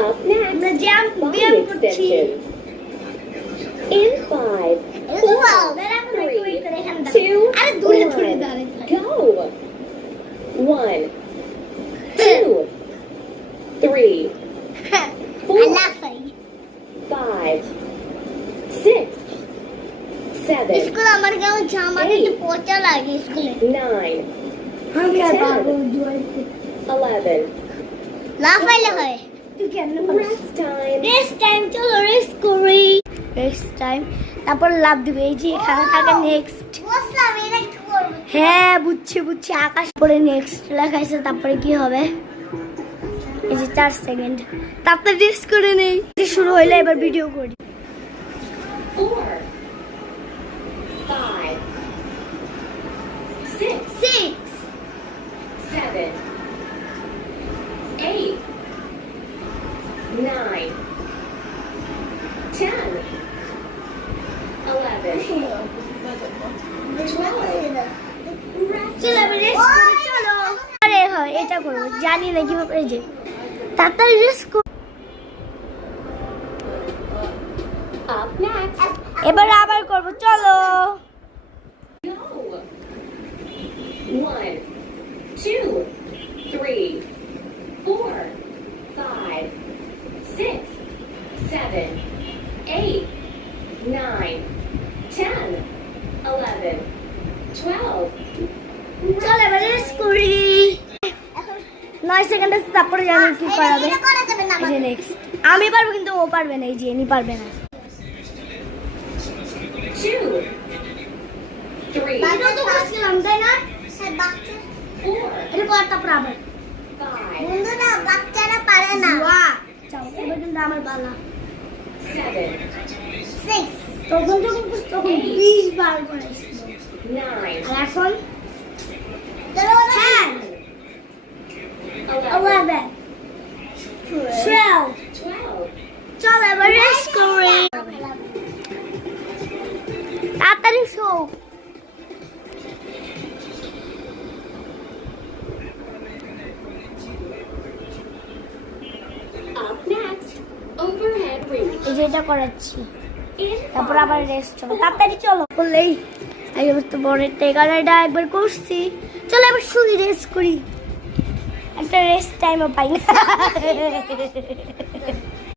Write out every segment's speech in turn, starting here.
Up next, body extensions. In 5, 4, 3, 2, 1, go. 1, 2, 3, 4, 5, 6, 7, school আমার গাঁও জামাতে তো পচা লাগে স্কুলে 9, আমি আর 10, পারবো 11. লাফাইলে হয় তুই কেমনে Rest time. রেস্ট টাইম চলো রেস্ট করি রেস্ট টাইম তারপর লাভ দিবে এই যে এখানে থাকে নেক্সট বসলাম এটা কি করব হ্যাঁ বুঝছি আকাশ পরে নেক্সট লেখাইছে তারপরে কি হবে এই যে 4 সেকেন্ড তারপর রেস্ট করে নেই শুরু হইলে এবার ভিডিও করি 4, 5, 6, 7, 8, 9, 10, 11, 12. চলো এবার রেস্ট করি চলো আরে হয় এটা করব জানি না কিভাবে এই যে তাড়াতাড়ি রেস্ট কর Up next, এবার আবার করব চলো go. 1, 2, 3, 4, 5, 6, 7, 8, 9, 10, 11, 12. চলো এবার রেস্ট করি 9 সেকেন্ড আছে তারপরে জানি কি করাবে এই যে নেক্সট আমি পারবো কিন্তু ও পারবে না এই যে নি পারবে না 2, 3, বাকিও তো করছিলাম তাই না 4, এটা পর তারপর আবার 5, বন্ধুরা বাচ্চারা পারে না চলো এবার কিন্তু আমার বালা 7, 6 তখন তখন 20 বার করেছিল 9, আর এখন 10 11, 11 12 12. চল এবার রেস্ট করি তাড়াতাড়ি show Up next, overhead reach. এই যে এটা করাচ্ছি In তারপর 5, আবার রেস্ট চলো তাড়াতাড়ি চলো বললেই আগে বুঝতে পরের টেকারটা একবার করছি চলো এবার শুই রেস্ট করি একটা রেস্ট টাইমও পাই না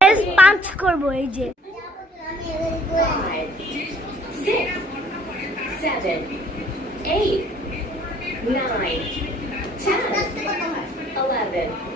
রেস্ট পাঁচ করবো এই যে 5, 6, 7, 8, 9, 10, 11,